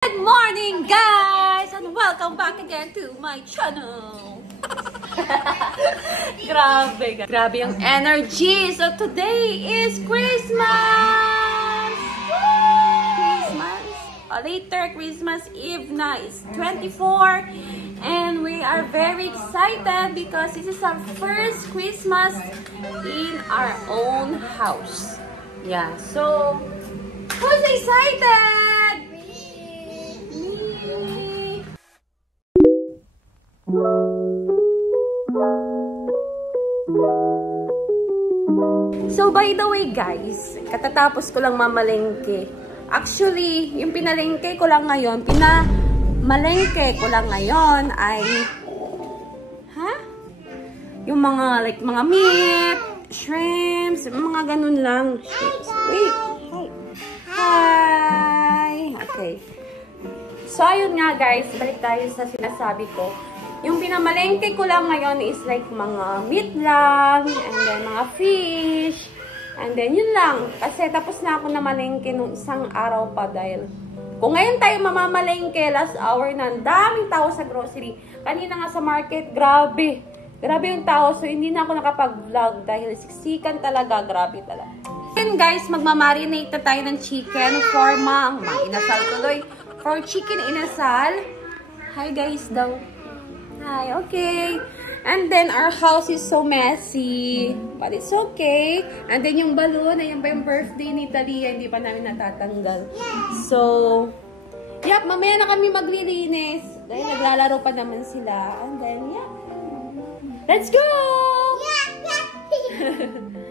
Good morning, guys, and welcome back again to my channel. Grabe yung energy. So today is Christmas. Later Christmas Eve na. It's 24 and we are very excited because this is our first Christmas in our own house. Yeah, so who's excited? Me. So by the way guys, katatapos ko lang mamalengke. Actually, yung pinalengke ko lang ngayon, pinamalengke ko lang ngayon ay yung mga like mga meat, shrimps, mga ganun lang. Wait. Hi. Okay. So ayun nga guys, balik tayo sa sinasabi ko. Yung pinamalengke ko lang ngayon is like mga meat lang, and then mga fish. And then, yun lang. Kasi tapos na ako na malengke nung isang araw pa dahil kung ngayon tayo mamamalengke, last hour na, ang daming tao sa grocery. Kanina nga sa market, grabe. Grabe yung tao. So, hindi na ako nakapag-vlog dahil siksikan talaga. Grabe talaga. And guys, magmamarinate na tayo ng chicken for inasal tuloy. For chicken inasal. Hi guys daw. Hi, okay. And then, our house is so messy. But it's okay. And then, yung balloon, ayan pa yung birthday ni Talia, hindi pa namin natatanggal. So, yep, mamaya na kami maglilinis. Dahil naglalaro pa naman sila. And then, yeah. Let's go!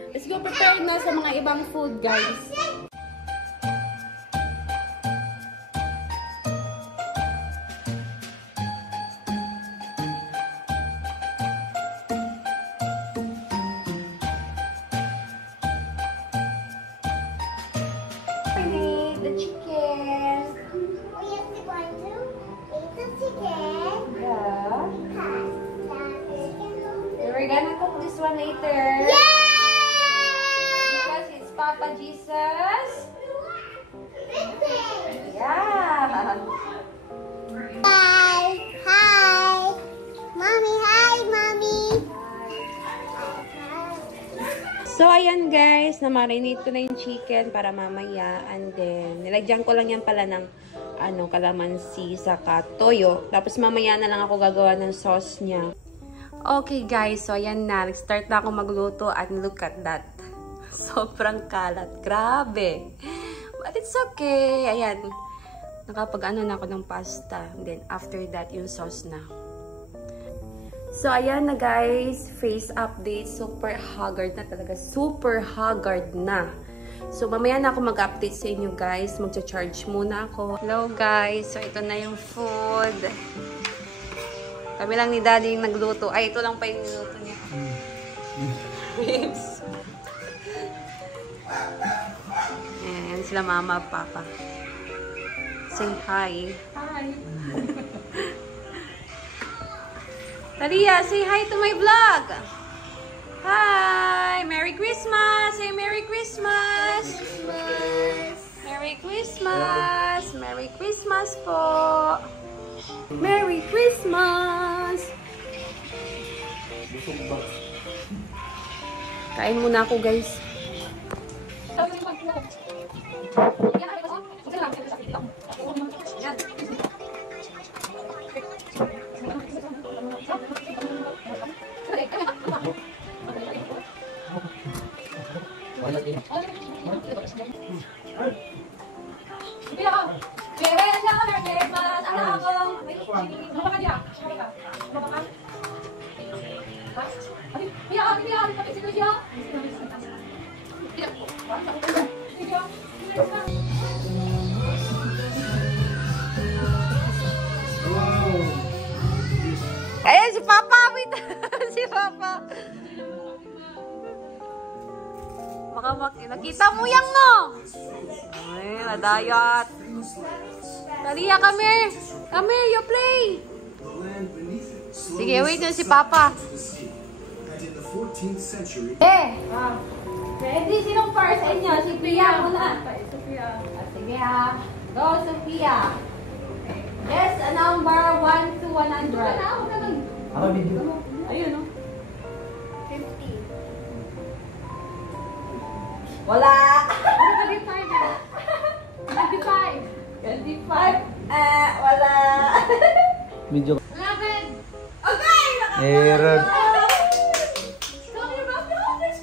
Let's go prepare na sa mga ibang food, guys. The chicken. We have to go to eat the chicken. Yeah. Pasta. We're gonna cook this one later. Yeah! Because it's Papa Jesus. Yeah. Hi. Hi. Mommy, hi, Mommy. So, ayan guys, na-marinate ko na yung chicken para mamaya. And then, nilagyan ko lang yan pala ng kalamansi saka toyo. Tapos mamaya na lang ako gagawa ng sauce niya. Okay guys, so ayan na. Nag-start na ako magluto and look at that. Sobrang kalat. Grabe. But it's okay. Ayan. Nakapag-ano na ako ng pasta. And then, after that, yung sauce na. So, ayan na guys, face update. Super haggard na talaga. Super haggard na. So, mamaya na ako mag-update sa inyo guys. Magcha-charge muna ako. Hello guys. So, ito na yung food. Kami lang ni Daddy yung nagluto. Ay, ito lang pa yung niluto niya. Ribs. And sila mama, papa. Say hi. Hi. Talia, say hi to my vlog. Hi! Merry Christmas! Say Merry Christmas! Merry Christmas! Merry Christmas po! Merry Christmas! Kain muna ako, guys. Ayan si Papa! Wait! Si Papa! Nakita mo yan, no? Ay, nadayat. Talia, come here. Come here, you play. Sige, wait na si Papa. Ready? Sinong first sa inyo? Si Pia muna. Sige ha. Go, Sophia. Yes, a number 1 to 100. Ako video. Ayun, no? 50. Wala! 25. 25. 25. Wala. Video. 11. Okay! Meron.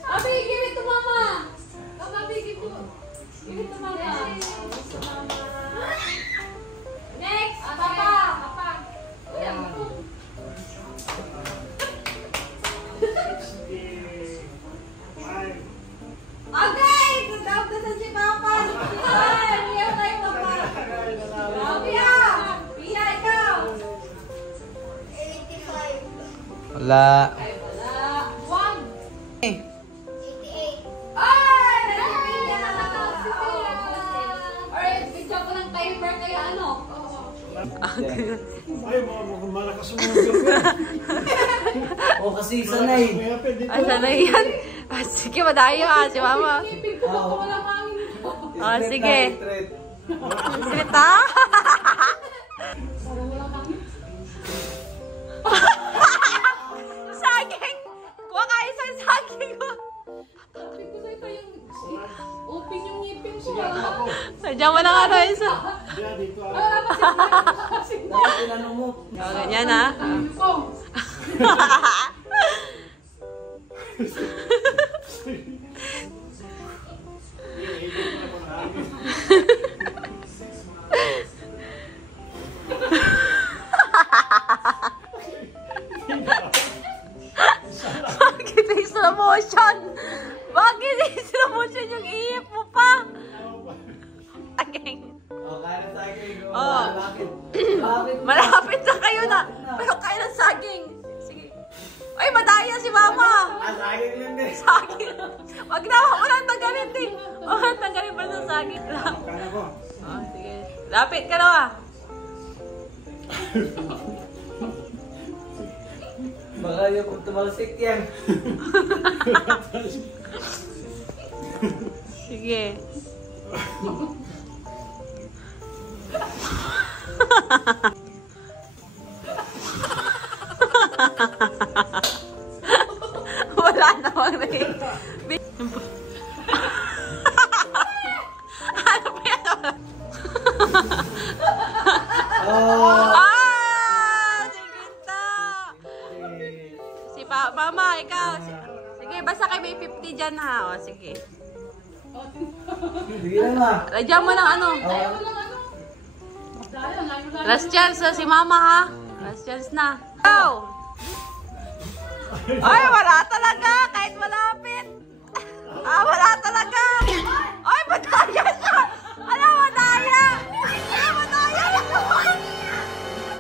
Abi, give it to mama. Abi, give it to mama. Next, papa. Okay, good na si papa. Ay, Pia tayo papa. Pia, Pia, ikaw. 85. Wala. Ay, wala. 1. 88. Ay, si Pia. Alright, picture ko ng timer kaya ano? Ay, malakas mo yung O kasi sanay. Ay, sana yan. Ah, sige, madayo ha, si mama. Ah, sige. Secret ha? Saging! Kuha ka isang saging mo. Open yung ngipin ko. Sadya mo lang ano isa. dito. Dapat tinanong mo. Oh, ganyan ha. Bakit may slow motion? Bakit may slow motion yung iip mo pa? Okay. O, kaya ng saging. Oo. Bakit? Bakit? Malapit na kayo na. Pero kaya ng saging. Sige. Ay, madaya si mama. Saging lang din. Saging. Wag na, wag mo lang tanggalin din. Wag mo tanggalin pa sa saging lang. Kana ko. Oh, sige. Lapit ka na ah. Baka yung kung tumalsik yan. Sige. Wala namang rin. Ano ba yan? Oh! Ah! Sigita! Si Mama, ikaw. Sige, basta kayo may 50 dyan ha. O, sige. Sige lang ah. Lagyan mo lang ano. Last chance si Mama ha. Last chance na. Go! Ay, wala talaga. Kahit malapit. Ah, wala talaga. Ay, madaya siya. Alam, madaya. Alam, madaya.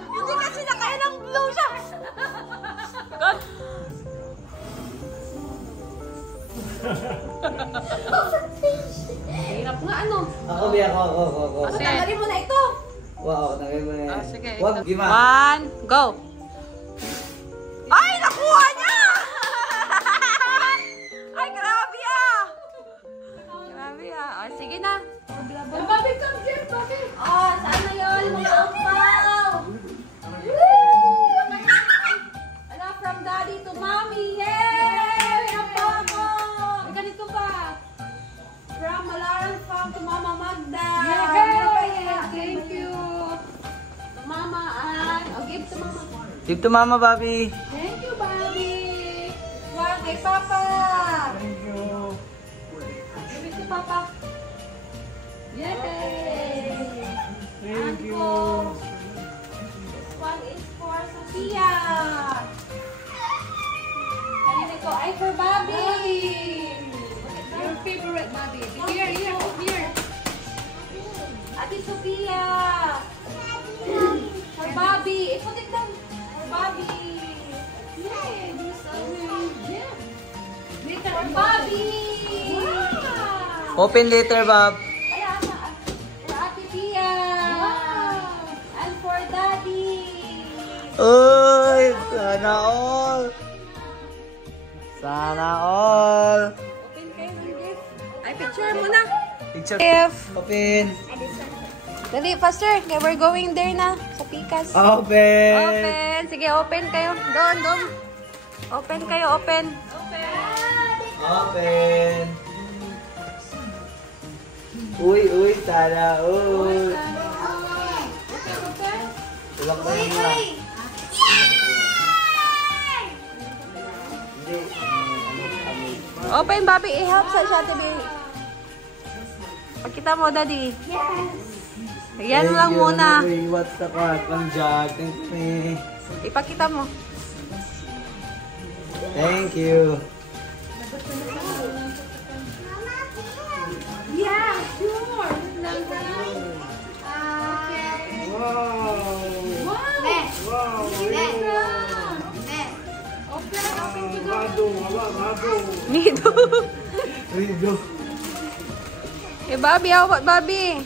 Hindi kasi nakaya ng blue siya. God. Hirap nga ano. Ako, Bi, ako. Kasi tanggalin mo na ito. Wow, nagay mo na yan. Ah, sige. Wag, gima. 1, go. Ay, nakuha niya! Ay, grabe ah! Grabe ah. O, sige na. Babi, come here, babi. Oh, saan na yun? Mga ampaw! Ala, from daddy to mommy. Yay! Ampaw ako! May ganito pa. From Malaran Farm to Mama Magda. Yay! Thank you. Mama Ann. Oh, give to Mama. Give to Mama, Bobby. Thank you, Bobby. Wow, kay Papa. Thank you. Give it to Papa. Yay! Thank you. This one is for Sophia. Kanina ko ay for Bobby. Your favorite, Bobby. Here. Ate Sophia. For Bobby. Put it down. For Bobby. Yay, this yeah. For Bobby. Wow. Open later, Bob. Kaya, for Ate Pia. Wow. And for Daddy. Uy, sana all. Sana all. Open kayo ng gift. Ay, picture mo na. Picture. If. Open. Dali, faster. Okay, we're going there na. Sa Pikas. Open! Open. Sige, open kayo. Doon, doon. Open kayo, open. Open! Uy, sana. Uy! Tulak ko yun na. Open, Bobby. I-help sa siya, Tibi. Pagkita mo, Daddy. Yan lang muna. What's the carton jack? Thank me. Ipakita mo. Thank you. Yeah, sure. Nido. Rigo. Eh, Bobby, how about Bobby?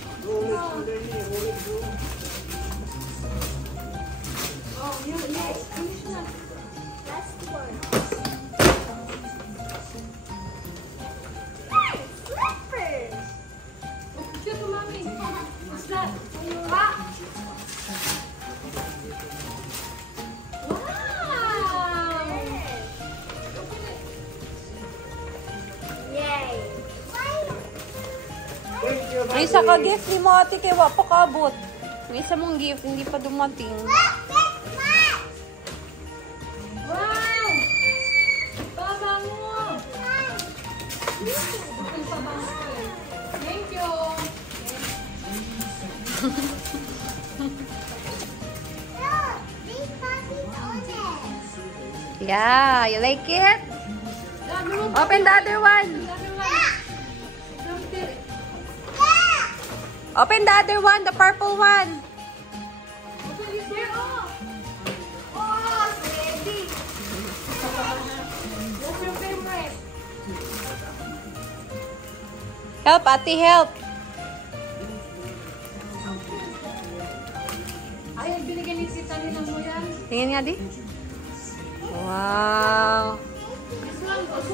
Ay, isa ka gift ni mo ate kay wa pa kabot. May isa mong gift, hindi pa dumating. Wow! Pabango! Thank you! Yeah, you like it? Open the other one. Open the other one, the purple one. Help, ate, help. Ay, binigyan ni Tita nila mo yan. Tingnan nga, di. Wow.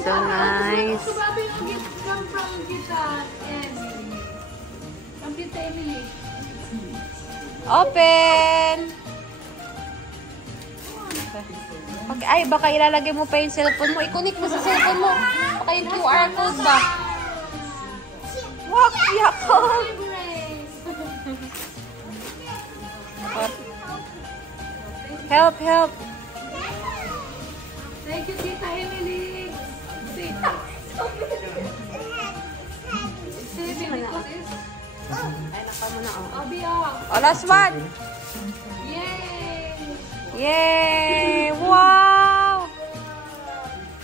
So nice. So, Bobby, yung gift come from Tita Emily. From Tita Emily. Open! Okay, ay, baka ilalagay mo pa yung cellphone mo. I-connect mo sa cellphone mo. Baka yung QR code ba? Wak, yakon! Help, help! Thank you, Tita Emily. Tita. Ay, naka mo na, oh. Bobby, oh. Oh, last one! Yay! Yay! Wow!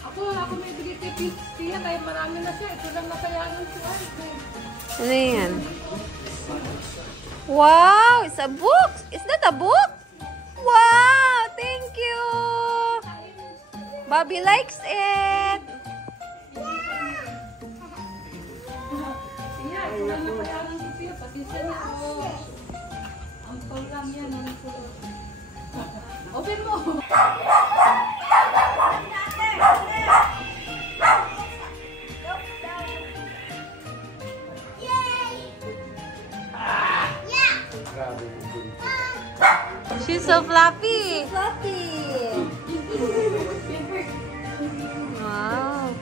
Ako may bigay kay Tia, kaya marami na siya. Ito lang nakayanan siya. Ano yan? Wow! It's a book! Is that a book? Wow! Thank you! Bobby likes it! Tia, ito lang nakayanan si Tia. Pati siya na ako. Ang program yan. Open mo! She's so fluffy! Fluffy! Wow!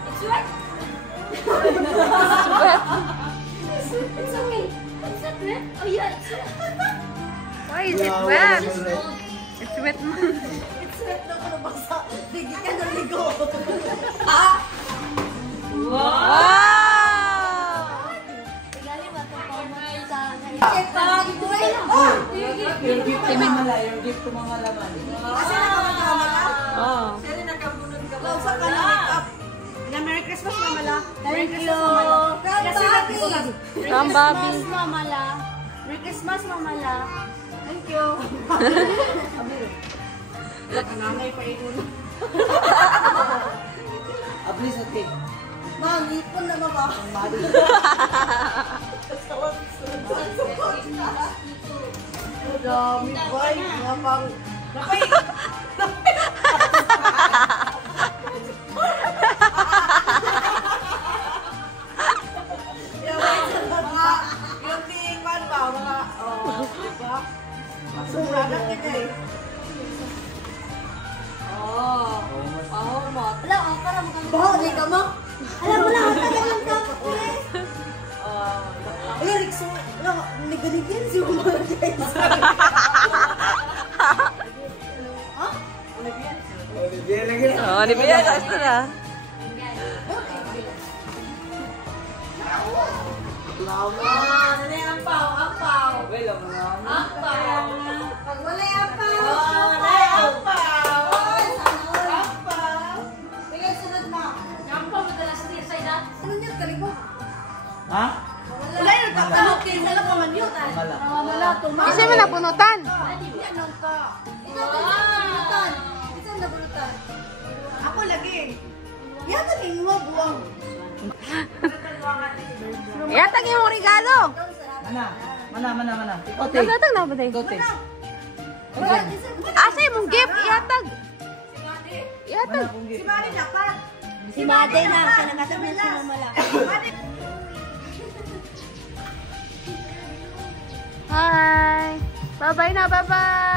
It's wet. It's okay. It's not wet. Oh yeah, it's wet. Why is it wet? It's wet man. It's wet na ako nabasa. Bigyan ka ng ligo. Wow! Yung gift ko mamala, yung gift ko mamalaman. Kasi nakamagama ka? Oh. Kasi nakabunod ka ba? Lausa ka na make-up. Merry Christmas, Mamala. Merry Christmas, Mamala. Kasi From Bobby. Mamala. Merry Christmas, Mamala. Thank you. Nanay pa ito. Ablis at cake. Ma'am, ipon na ba? Dami ba? Nga pang... Oh. Oh, mo. Wala, ang parang magkakaroon. Ka mo? Alam mo lang, ang tagal ka ako eh. Ay, Rixo, wala, nagalitin siya ko mga guys. Olivia lagi na. Oh, di ba? Gusto na. Ano yung ampaw? Ampaw. Wala mo na. Ampaw. Pag wala yung ampaw. Wala yung ampaw. Ampaw. Bigay sunod mo. Ampaw, madalas niya sa ina. Sunod niyo, kaling mo. Ha? Wala yung tatanong. Kinala pa man yun. Wala. Wala, tumakas. Kasi mo napunutan. Anong ka? Ikaw din sa nabulutan. Isang nabulutan. Ako lagi. Yata ning mo buwang. Iatag yung regalo. Mana. Ikote. Nagatag na ba tayo? Ikote. Asa yung gift? Iatag. Iatag. Si Mari dapat. Si Made na. Siya nakatag na si Mama lang. Hi. Bye-bye na. Bye-bye.